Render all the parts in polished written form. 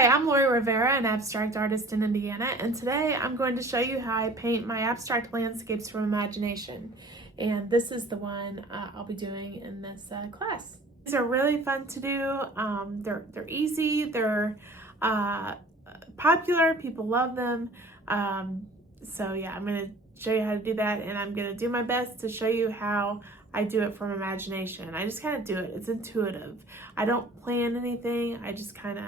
Hi, I'm Lori Rivera, an abstract artist in Indiana, and today I'm going to show you how I paint my abstract landscapes from imagination. And this is the one I'll be doing in this class. These are really fun to do. They're easy, they're popular, people love them. So yeah, I'm going to show you how to do that, and I'm going to do my best to show you how I do it from imagination. I just kind of do it. It's intuitive. I don't plan anything. I just kind of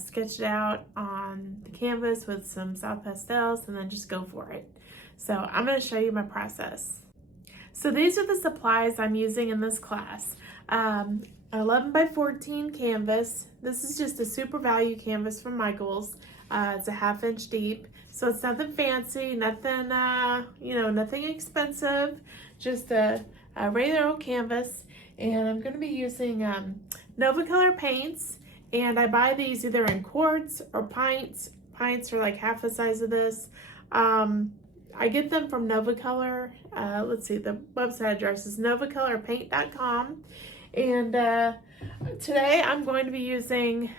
sketch it out on the canvas with some soft pastels and then just go for it. So I'm going to show you my process. So these are the supplies I'm using in this class. 11 by 14 canvas. This is just a super value canvas from Michaels. It's a 1/2 inch deep, so it's nothing fancy, nothing nothing expensive, just a regular old canvas. And I'm going to be using Novacolor paints, and I buy these either in quarts or pints. Pints are like half the size of this. I get them from Novacolor. Let's see, the website address is novacolorpaint.com. And today I'm going to be using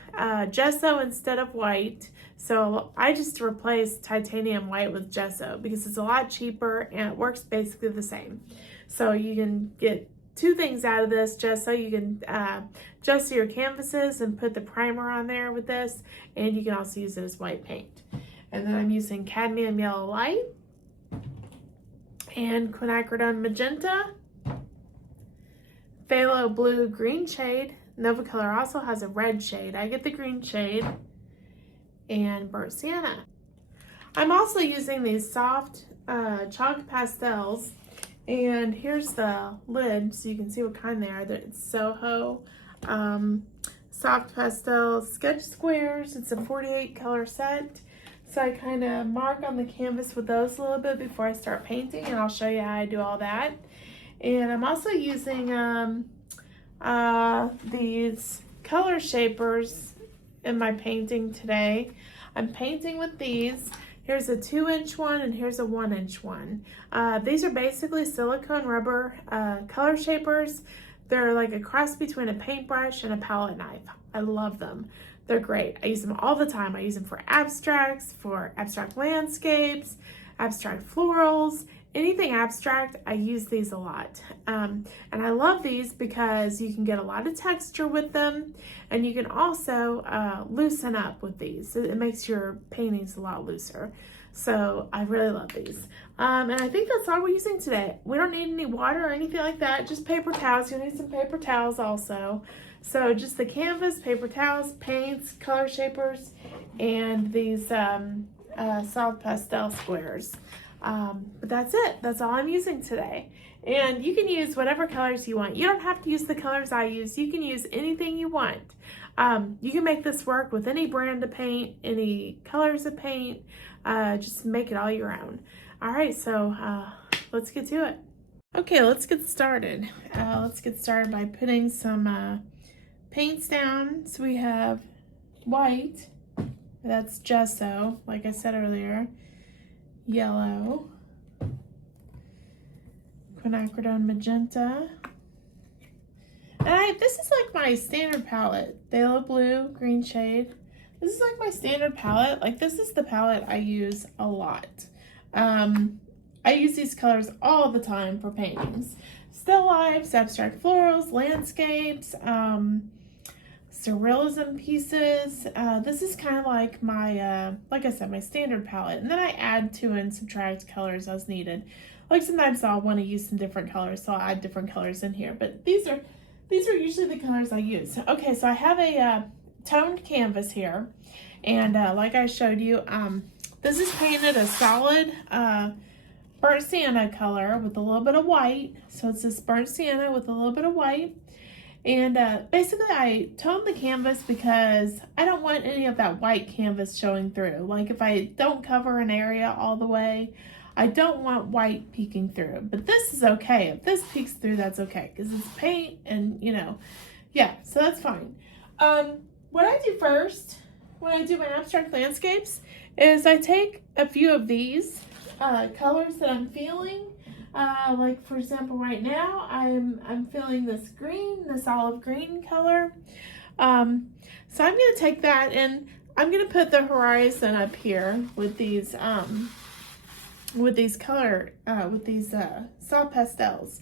gesso instead of white. So I just replaced titanium white with gesso because it's a lot cheaper and it works basically the same. So you can get two things out of this gesso. You can gesso your canvases and put the primer on there with this, and you can also use it as white paint. And then I'm using cadmium yellow light and quinacridone magenta, phthalo blue green shade. Novacolor also has a red shade. I get the green shade, and burnt sienna. I'm also using these soft chalk pastels, and here's the lid so you can see what kind they are. It's Soho soft pastel sketch squares. It's a 48 color set. So I kind of mark on the canvas with those a little bit before I start painting, and I'll show you how I do all that. And I'm also using these color shapers in my painting today. I'm painting with these. Here's a 2-inch one and here's a 1-inch one. These are basically silicone rubber color shapers. They're like a cross between a paintbrush and a palette knife. I love them. They're great. I use them all the time. I use them for abstracts, for abstract landscapes, abstract florals, anything abstract. I use these a lot. And I love these because you can get a lot of texture with them, and you can also loosen up with these. It makes your paintings a lot looser. So I really love these. And I think that's all we're using today. We don't need any water or anything like that, just paper towels. You'll need some paper towels also. So just the canvas, paper towels, paints, color shapers, and these soft pastel squares. But that's it. That's all I'm using today. And you can use whatever colors you want. You don't have to use the colors I use. You can use anything you want. You can make this work with any brand of paint, any colors of paint. Just make it all your own. All right, so let's get to it. Okay, let's get started. Let's get started by putting some paints down. So we have white, that's gesso, like I said earlier, yellow, quinacridone magenta, and this is like my standard palette, phthalo blue green shade. This is like my standard palette. Like, this is the palette I use a lot. I use these colors all the time for paintings. Still lifes, abstract florals, landscapes, surrealism pieces. This is kind of like my, like I said, my standard palette. And then I add to and subtract colors as needed. Like, sometimes I'll want to use some different colors, so I'll add different colors in here. But these are usually the colors I use. Okay, so I have a toned canvas here. And like I showed you, this is painted a solid burnt sienna color with a little bit of white. So it's this burnt sienna with a little bit of white. And basically I toned the canvas because I don't want any of that white canvas showing through. Like, if I don't cover an area all the way, I don't want white peeking through. But this is okay. If this peeks through, that's okay, because it's paint and, yeah, so that's fine. What I do first when I do my abstract landscapes is I take a few of these colors that I'm feeling. Like, for example, right now I'm feeling this green, this olive green color. So I'm going to take that, and I'm gonna put the horizon up here with these soft pastels.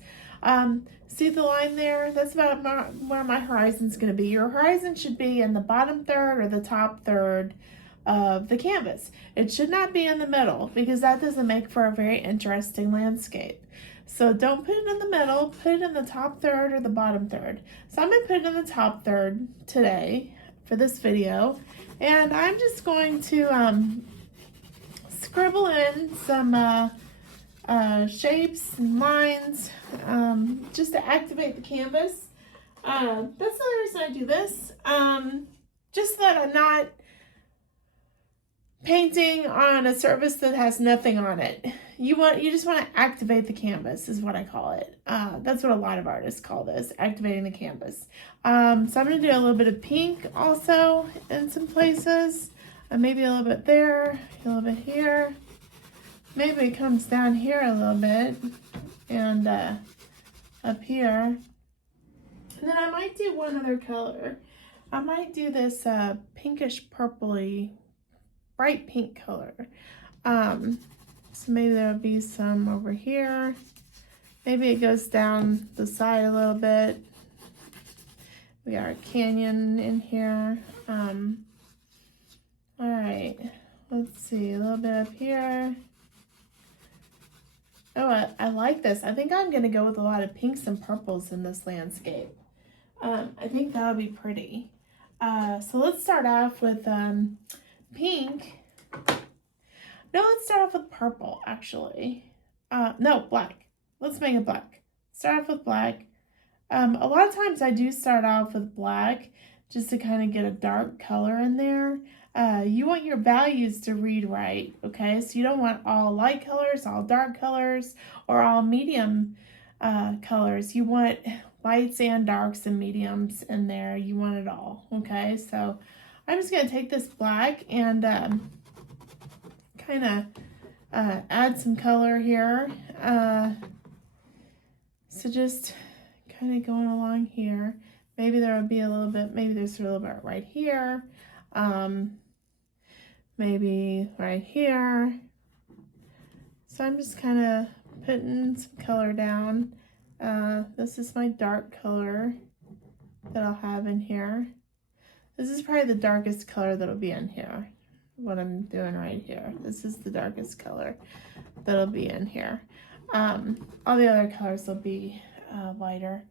See the line there? That's about where my horizon's going to be. Your horizon should be in the bottom third or the top third of the canvas. It should not be in the middle because that doesn't make for a very interesting landscape. So don't put it in the middle, put it in the top third or the bottom third. So I'm going to put it in the top third today for this video. And I'm just going to scribble in some shapes and lines just to activate the canvas. That's the other reason I do this. Just so that I'm not painting on a surface that has nothing on it. You just want to activate the canvas is what I call it. That's what a lot of artists call this, activating the canvas. So I'm going to do a little bit of pink also in some places. Maybe a little bit there, a little bit here. Maybe it comes down here a little bit and up here. And then I might do one other color. I might do this pinkish purpley, bright pink color. So maybe there'll be some over here. Maybe it goes down the side a little bit. We got our canyon in here. All right, let's see, a little bit up here. Oh, I like this. I think I'm going to go with a lot of pinks and purples in this landscape. I think that'll be pretty. So let's start off with pink. No, let's start off with purple, actually. No, black. Let's make it black. Start off with black. A lot of times I do start off with black just to kind of get a dark color in there. You want your values to read right, okay? So you don't want all light colors, all dark colors, or all medium colors. You want lights and darks and mediums in there. You want it all, okay? So I'm just going to take this black and kind of add some color here. So just kind of going along here. Maybe there will be a little bit, maybe there's a little bit right here. Maybe right here. So I'm just kind of putting some color down. This is my dark color that I'll have in here. This is probably the darkest color that'll be in here. What I'm doing right here. This is the darkest color that'll be in here. All the other colors will be lighter.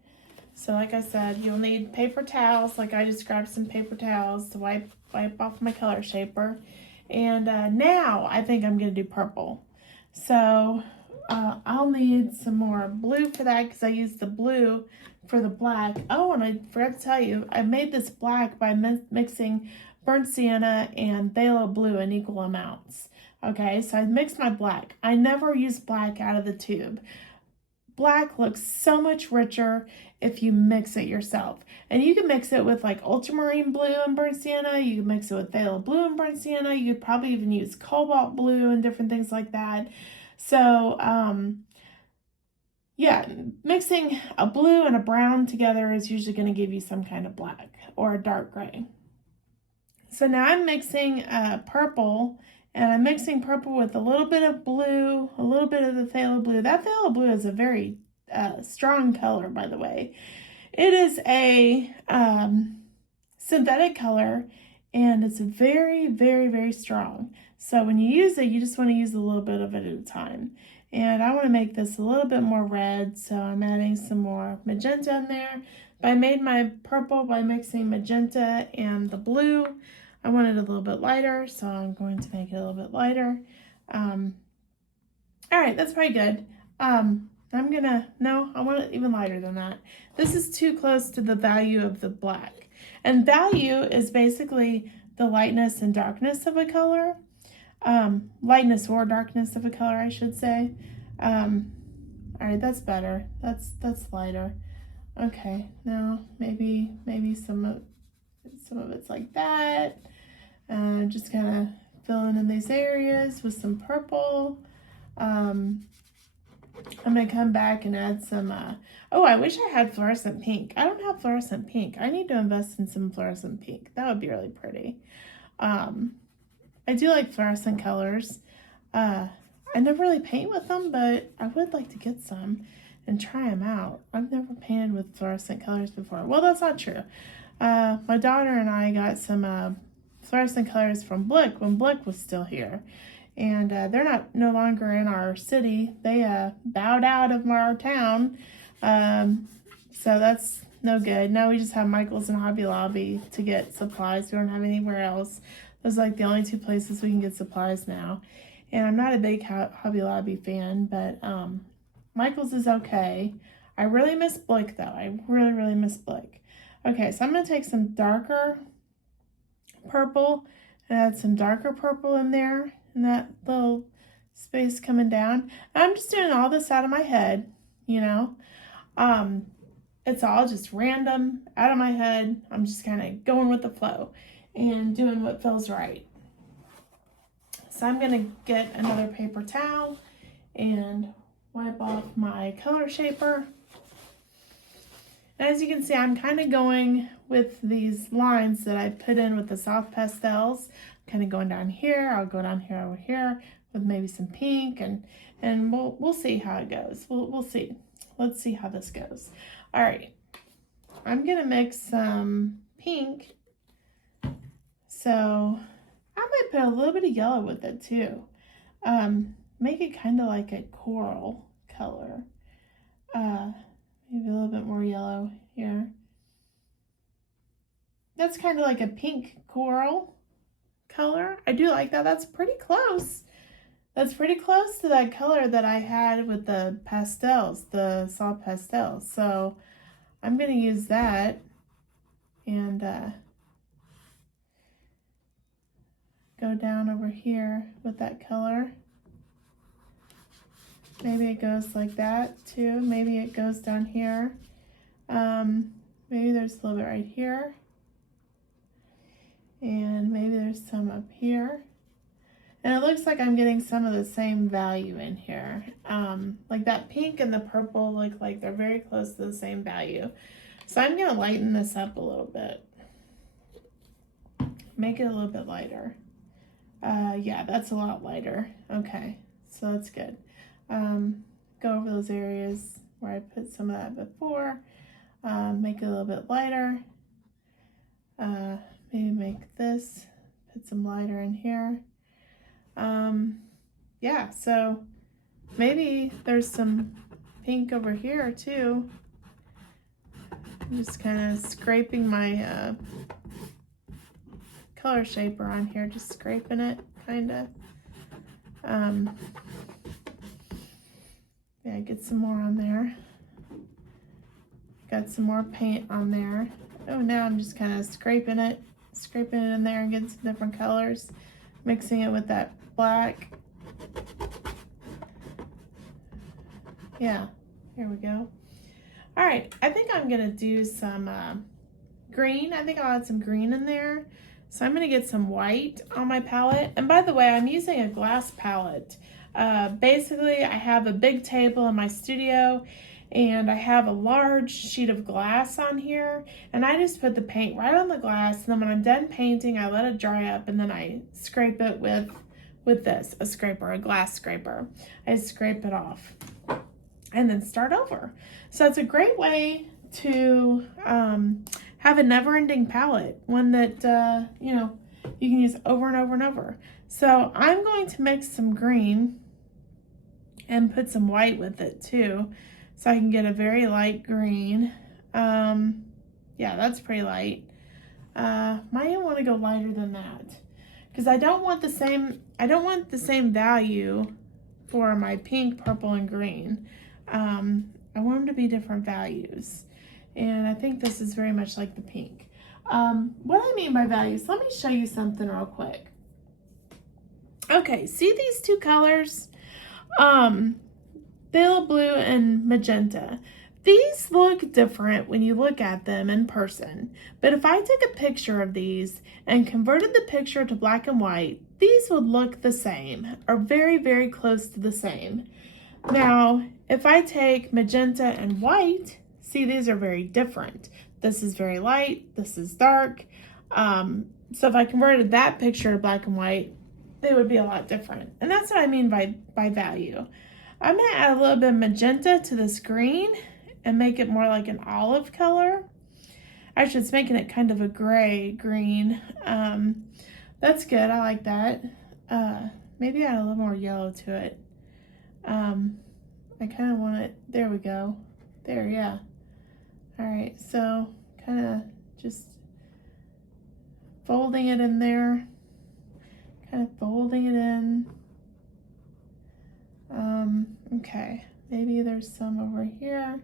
So like I said, you'll need paper towels. Like I just grabbed some paper towels to wipe off my color shaper. And now I think I'm going to do purple. So I'll need some more blue for that because I used the blue for the black. Oh, and I forgot to tell you, I made this black by mixing Burnt Sienna and Phthalo blue in equal amounts. Okay, so I mixed my black. I never use black out of the tube. Black looks so much richer if you mix it yourself. And you can mix it with like ultramarine blue and burnt sienna. You can mix it with phthalo blue and burnt sienna. You could probably even use cobalt blue and different things like that. So, yeah, mixing a blue and a brown together is usually going to give you some kind of black or a dark gray. So now I'm mixing purple. And I'm mixing purple with a little bit of blue, a little bit of the phthalo blue. That phthalo blue is a very strong color, by the way. It is a synthetic color, and it's very, very, very strong. So when you use it, you just want to use a little bit of it at a time. And I want to make this a little bit more red, so I'm adding some more magenta in there. But I made my purple by mixing magenta and the blue. I want it a little bit lighter, so I'm going to make it a little bit lighter. All right, that's probably good. I want it even lighter than that. This is too close to the value of the black. And value is basically the lightness and darkness of a color. Lightness or darkness of a color, I should say. All right, that's better. That's lighter. Okay, now maybe some of it's like that. Just kind of filling in these areas with some purple. I'm going to come back and add some, oh, I wish I had fluorescent pink. I don't have fluorescent pink. I need to invest in some fluorescent pink. That would be really pretty. I do like fluorescent colors. I never really paint with them, but I would like to get some and try them out. I've never painted with fluorescent colors before. Well, that's not true. My daughter and I got some fluorescent colors from Blick when Blick was still here. And they're no longer in our city. They bowed out of our town. So that's no good. Now we just have Michael's and Hobby Lobby to get supplies. We don't have anywhere else. Those are like the only two places we can get supplies now. And I'm not a big Hobby Lobby fan, but Michael's is okay. I really miss Blick though. I really, really miss Blick. Okay, so I'm going to take some darker purple and add some darker purple in there in that little space coming down. I'm just doing all this out of my head, you know. It's all just random out of my head. I'm just kind of going with the flow and doing what feels right. So I'm going to get another paper towel and wipe off my color shaper. And as you can see, I'm kind of going with these lines that I put in with the soft pastels. I'm kind of going down here. I'll go down here over here with maybe some pink, and we'll see how it goes. We'll see. Let's see how this goes. All right. I'm going to mix some pink. So I might put a little bit of yellow with it too. Make it kind of like a coral color. Maybe a little bit more yellow here. That's kind of like a pink coral color. I do like that. That's pretty close. That's pretty close to that color that I had with the pastels, the soft pastels. So I'm going to use that and go down over here with that color. Maybe it goes like that too. Maybe it goes down here. Maybe there's a little bit right here. And maybe there's some up here. And it looks like I'm getting some of the same value in here. Like that pink and the purple look like they're very close to the same value. So I'm going to lighten this up a little bit. Make it a little bit lighter. Yeah, that's a lot lighter. Okay, so that's good. Go over those areas where I put some of that before. Make it a little bit lighter. Maybe make this, put some lighter in here. Yeah, so maybe there's some pink over here too. I'm just kind of scraping my color shaper on here, just scraping it, kind of. Yeah, get some more on there. Got some more paint on there. Oh, now I'm just kind of scraping it in there and getting some different colors, mixing it with that black. Yeah, here we go. All right, I think I'm gonna do some green. I think I'll add some green in there. So I'm gonna get some white on my palette. And by the way, I'm using a glass palette. Basically, I have a big table in my studio and I have a large sheet of glass on here, and I just put the paint right on the glass, and then when I'm done painting, I let it dry up, and then I scrape it with this, a scraper, a glass scraper. I scrape it off and then start over. So it's a great way to have a never-ending palette, one that you know, you can use over and over and over. So I'm going to mix some green and put some white with it too, so I can get a very light green. Yeah, that's pretty light. Might want to go lighter than that, because I don't want the same value for my pink, purple, and green. I want them to be different values, and I think this is very much like the pink. What I mean by values, let me show you something real quick. Okay, see these two colors? Phthalo blue and magenta. These look different when you look at them in person, but if I took a picture of these and converted the picture to black and white, these would look the same, or very, very close to the same. Now, if I take magenta and white, see, these are very different. This is very light, this is dark. So if I converted that picture to black and white, they would be a lot different. And that's what I mean by value. I'm gonna add a little bit of magenta to this green and make it more like an olive color. Actually, it's making it kind of a gray green. That's good, I like that. Maybe add a little more yellow to it. I kind of want it, there we go. There, yeah. All right, so kind of just folding it in there. Kind of folding it in. Okay, maybe there's some over here.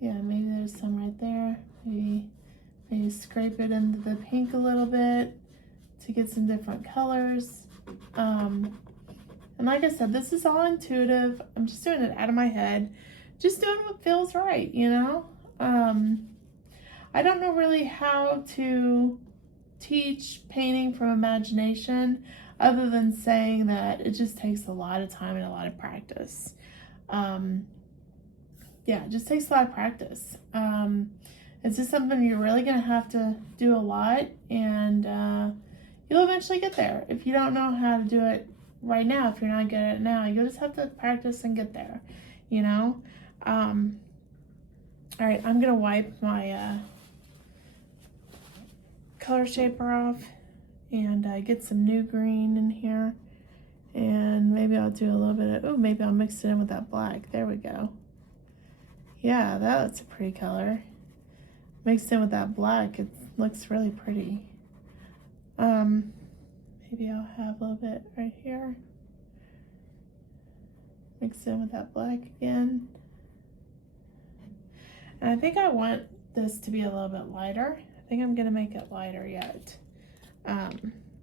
Yeah, maybe there's some right there. Maybe scrape it into the pink a little bit to get some different colors. And like I said, this is all intuitive. I'm just doing it out of my head. Just doing what feels right, you know? I don't know really how to teach painting from imagination other than saying that it just takes a lot of time and a lot of practice. Yeah, it just takes a lot of practice. It's just something you're really gonna have to do a lot, and you'll eventually get there. If you don't know how to do it right now, if you're not good at it now, you'll just have to practice and get there, you know? All right, I'm gonna wipe my color shaper off and get some new green in here. And maybe I'll do a little bit of, oh, maybe I'll mix it in with that black. There we go. Yeah, that's a pretty color. Mixed in with that black, it looks really pretty. Maybe I'll have a little bit right here. Mixed in with that black again. And I think I want this to be a little bit lighter. I think I'm gonna make it lighter yet. I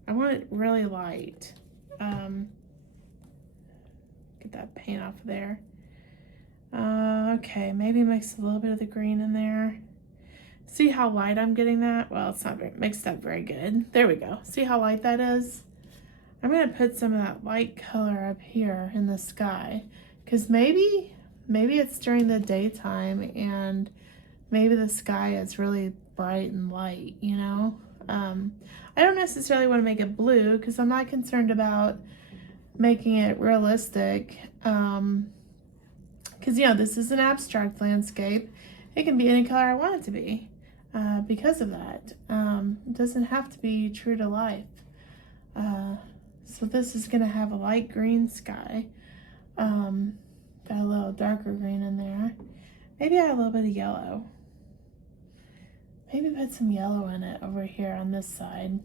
want it really light. Get that paint off of there. Okay, maybe mix a little bit of the green in there. See how light I'm getting that? Well, it's not very, mixed up very good. There we go. See how light that is? I'm gonna put some of that light color up here in the sky, because maybe it's during the daytime and maybe the sky is really bright and light, you know? I don't necessarily want to make it blue because I'm not concerned about making it realistic. Because, you know, this is an abstract landscape. It can be any color I want it to be because of that. It doesn't have to be true to life. So this is going to have a light green sky. Got a little darker green in there. Maybe add a little bit of yellow. Maybe put some yellow in it over here on this side.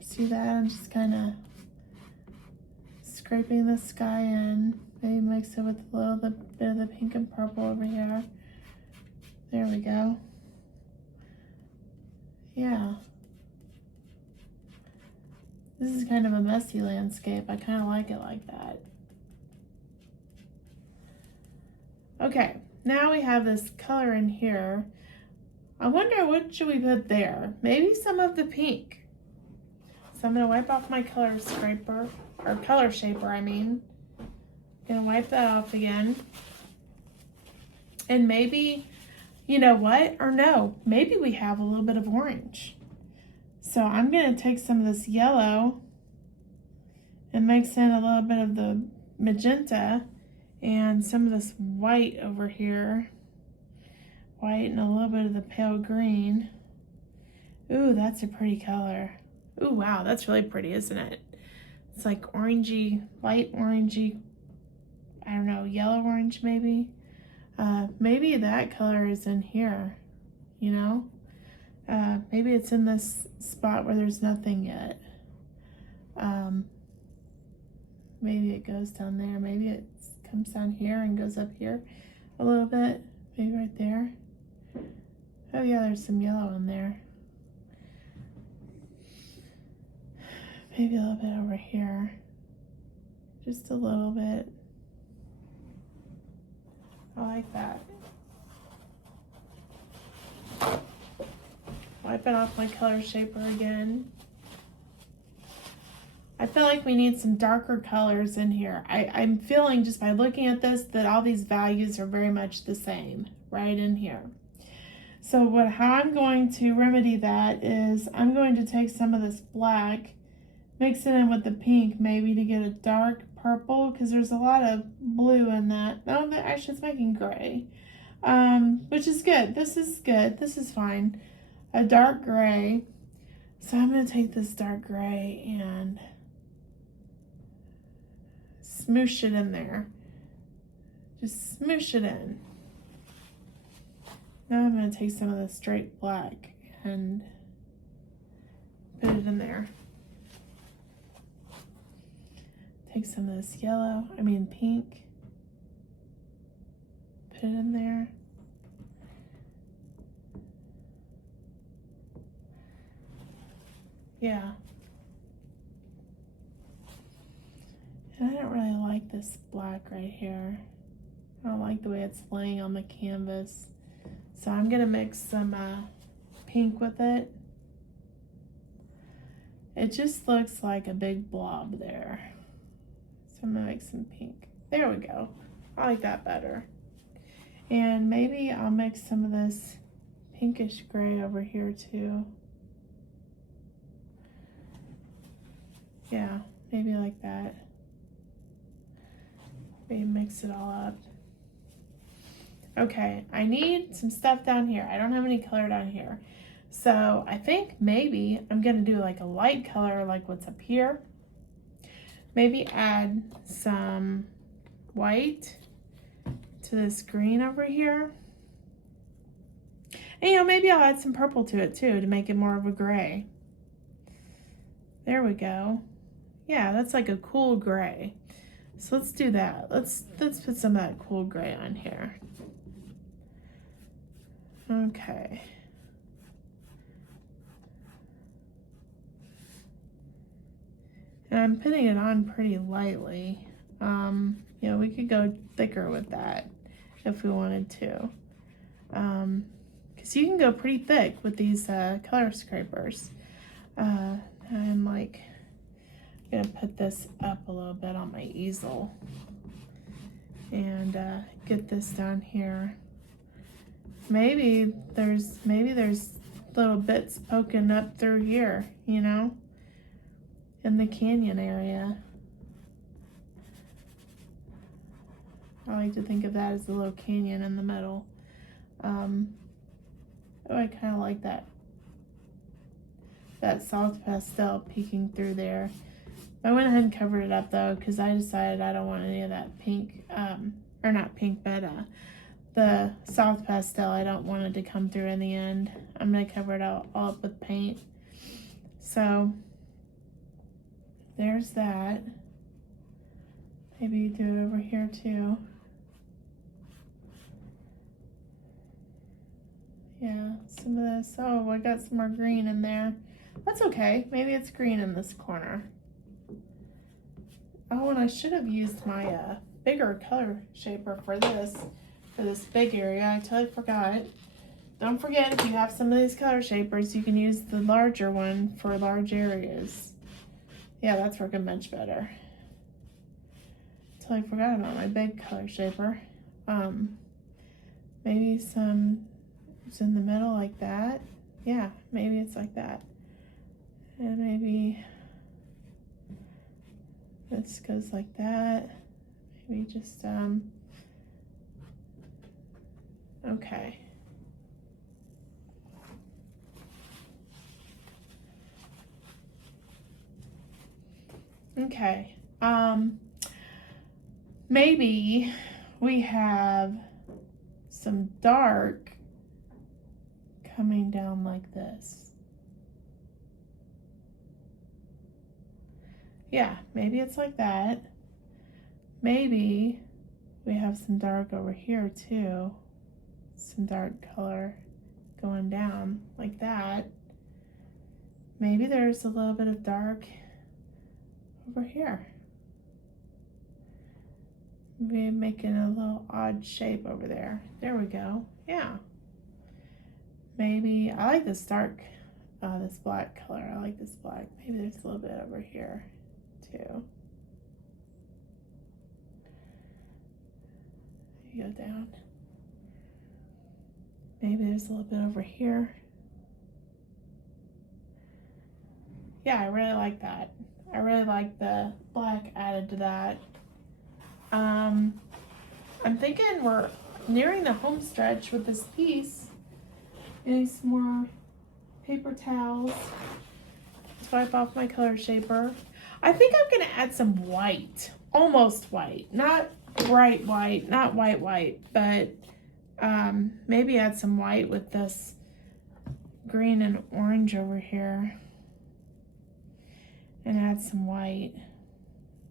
See that? I'm just kind of scraping the sky in. Maybe mix it with a little bit of the pink and purple over here. There we go. Yeah. This is kind of a messy landscape. I kind of like it like that. Okay, now we have this color in here. I wonder what should we put there? Maybe some of the pink. So I'm gonna wipe off my color scraper, or color shaper, I mean. Gonna wipe that off again. And maybe, you know what, or no, maybe we have a little bit of orange. So I'm gonna take some of this yellow and mix in a little bit of the magenta and some of this white over here. White and a little bit of the pale green. Ooh, that's a pretty color. Ooh, wow, that's really pretty, isn't it? It's like orangey, light orangey, I don't know, yellow orange maybe. Maybe that color is in here, you know? Maybe it's in this spot where there's nothing yet. Maybe it goes down there. Maybe it comes down here and goes up here a little bit. Maybe right there. Oh yeah, there's some yellow in there. Maybe a little bit over here. Just a little bit. I like that. Wiping off my color shaper again. I feel like we need some darker colors in here. I'm feeling just by looking at this that all these values are very much the same right in here. So how I'm going to remedy that is I'm going to take some of this black, mix it in with the pink maybe to get a dark purple, because there's a lot of blue in that. No, actually it's making gray, which is good. This is good. This is fine. A dark gray. So I'm going to take this dark gray and smoosh it in there. Just smoosh it in. Now I'm going to take some of the straight black and put it in there. Take some of this pink, put it in there. Yeah. And I don't really like this black right here. I don't like the way it's laying on the canvas. So I'm gonna mix some pink with it. It just looks like a big blob there. So I'm gonna make some pink. There we go. I like that better. And maybe I'll mix some of this pinkish gray over here too. Yeah, maybe like that. Maybe mix it all up. Okay, I need some stuff down here. I don't have any color down here. So I think maybe I'm gonna do like a light color like what's up here. Maybe add some white to this green over here. And maybe I'll add some purple to it too to make it more of a gray. There we go. Yeah, that's like a cool gray. So let's do that. Let's put some of that cool gray on here. Okay. And I'm putting it on pretty lightly. You know, we could go thicker with that if we wanted to. Because you can go pretty thick with these color scrapers. I'm like gonna put this up a little bit on my easel and get this down here. Maybe there's little bits poking up through here, you know, in the canyon area. I like to think of that as a little canyon in the middle. Oh, I kind of like that soft pastel peeking through there. I went ahead and covered it up though, because I decided I don't want any of that pink, or not pink, but the soft pastel, I don't want it to come through in the end. I'm going to cover it all up with paint. So there's that. Maybe do it over here too. Yeah, some of this. Oh, I got some more green in there. That's okay. Maybe it's green in this corner. Oh, and I should have used my bigger color shaper for this big area. I totally forgot. Don't forget, if you have some of these color shapers, you can use the larger one for large areas. Yeah, that's working much better. Totally forgot about my big color shaper. Maybe some it's in the middle like that. Yeah, maybe it's like that. And maybe this goes like that. Maybe just, okay. Okay, maybe we have some dark coming down like this. Yeah, maybe it's like that. Maybe we have some dark over here too. Some dark color going down like that. Maybe there's a little bit of dark over here. Maybe making a little odd shape over there. There we go. Yeah. Maybe, I like this dark, this black color. I like this black. Maybe there's a little bit over here too. You go down. Maybe there's a little bit over here. Yeah, I really like that. I really like the black added to that. I'm thinking we're nearing the home stretch with this piece. Getting some more paper towels. Wipe off my color shaper. I think I'm gonna add some white, almost white, not bright white, not white, but maybe add some white with this green and orange over here, and add some white,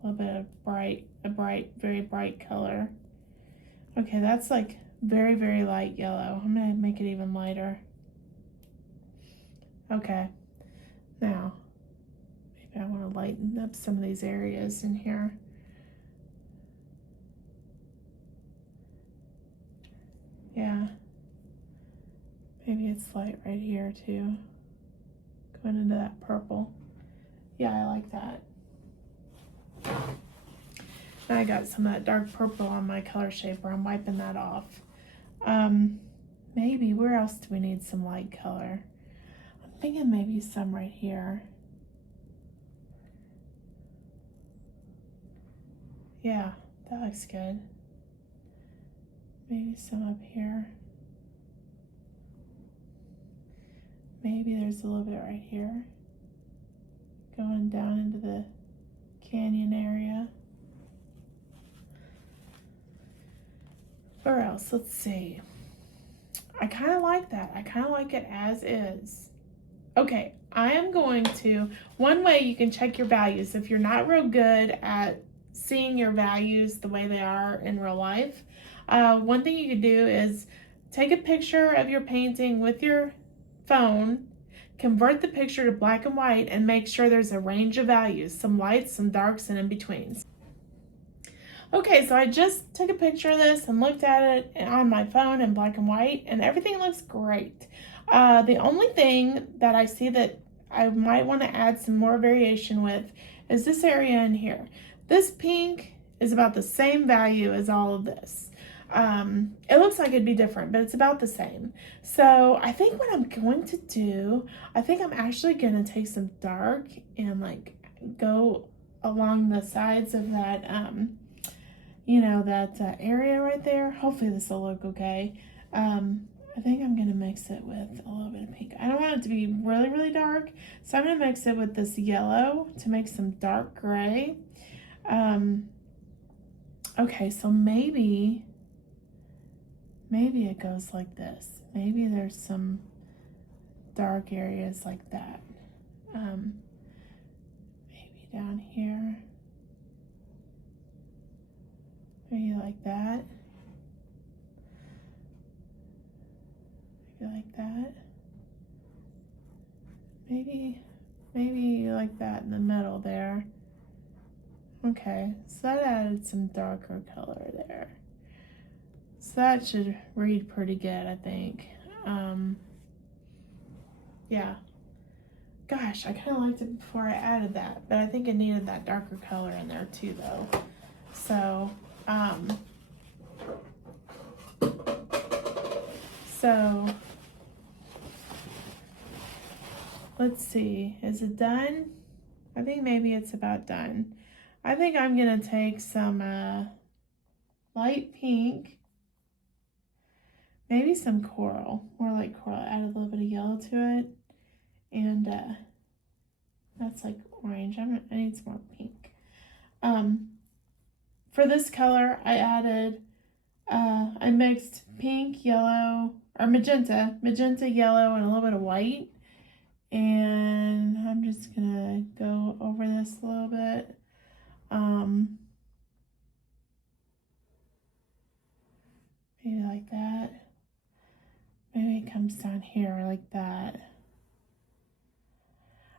a little bit of very bright color. Okay, that's like very light yellow. I'm gonna make it even lighter. Okay, now maybe I want to lighten up some of these areas in here. Yeah, maybe it's light right here too, going into that purple. Yeah, I like that. Now I got some of that dark purple on my color shaper. I'm wiping that off. Maybe, where else do we need some light color? I'm thinking maybe some right here. Yeah, that looks good. Maybe some up here. Maybe there's a little bit right here. Going down into the canyon area. Where else? Let's see. I kind of like that. I kind of like it as is. Okay, I am going to, one way you can check your values if you're not real good at seeing your values the way they are in real life. One thing you can do is take a picture of your painting with your phone, convert the picture to black and white, and make sure there's a range of values, some lights, some darks, and in-betweens. Okay, so I just took a picture of this and looked at it on my phone in black and white, and everything looks great. The only thing that I see that I might want to add some more variation with is this area in here. This pink is about the same value as all of this. It looks like it'd be different, but it's about the same. So I think what I'm going to do, I think I'm actually going to take some dark and like go along the sides of that, you know, that area right there. Hopefully this will look okay. I think I'm gonna mix it with a little bit of pink. I don't want it to be really dark, so I'm gonna mix it with this yellow to make some dark gray. Okay, so maybe it goes like this. Maybe there's some dark areas like that. Maybe down here. Maybe like that. Maybe like that. Maybe like that in the middle there. Okay, so that added some darker color there. So that should read pretty good, I think. Yeah. Gosh, I kind of liked it before I added that, but I think it needed that darker color in there too, though. So, let's see, is it done? I think maybe it's about done. I think I'm gonna take some light pink, maybe some coral, more like coral, add a little bit of yellow to it, and that's like orange. I need some more pink. For this color, I added, I mixed pink, yellow, or magenta, yellow, and a little bit of white. And I'm just gonna go over this a little bit. Maybe like that. Maybe it comes down here like that.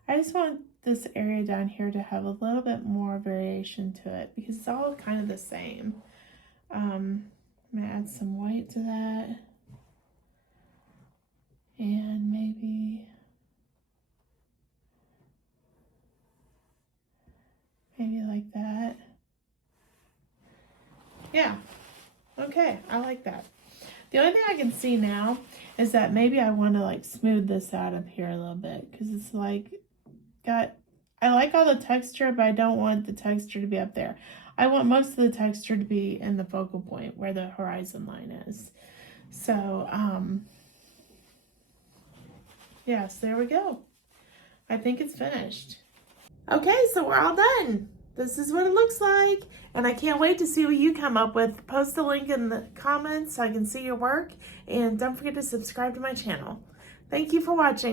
I just want this area down here to have a little bit more variation to it because it's all kind of the same. I'm gonna add some white to that. And maybe like that. Yeah, okay, I like that. The only thing I can see now is that maybe I want to like smooth this out up here a little bit, because it's like I like all the texture, but I don't want the texture to be up there. I want most of the texture to be in the focal point where the horizon line is. So, yes, there we go. I think it's finished. Okay, so we're all done. This is what it looks like, and I can't wait to see what you come up with. Post a link in the comments so I can see your work, and don't forget to subscribe to my channel. Thank you for watching.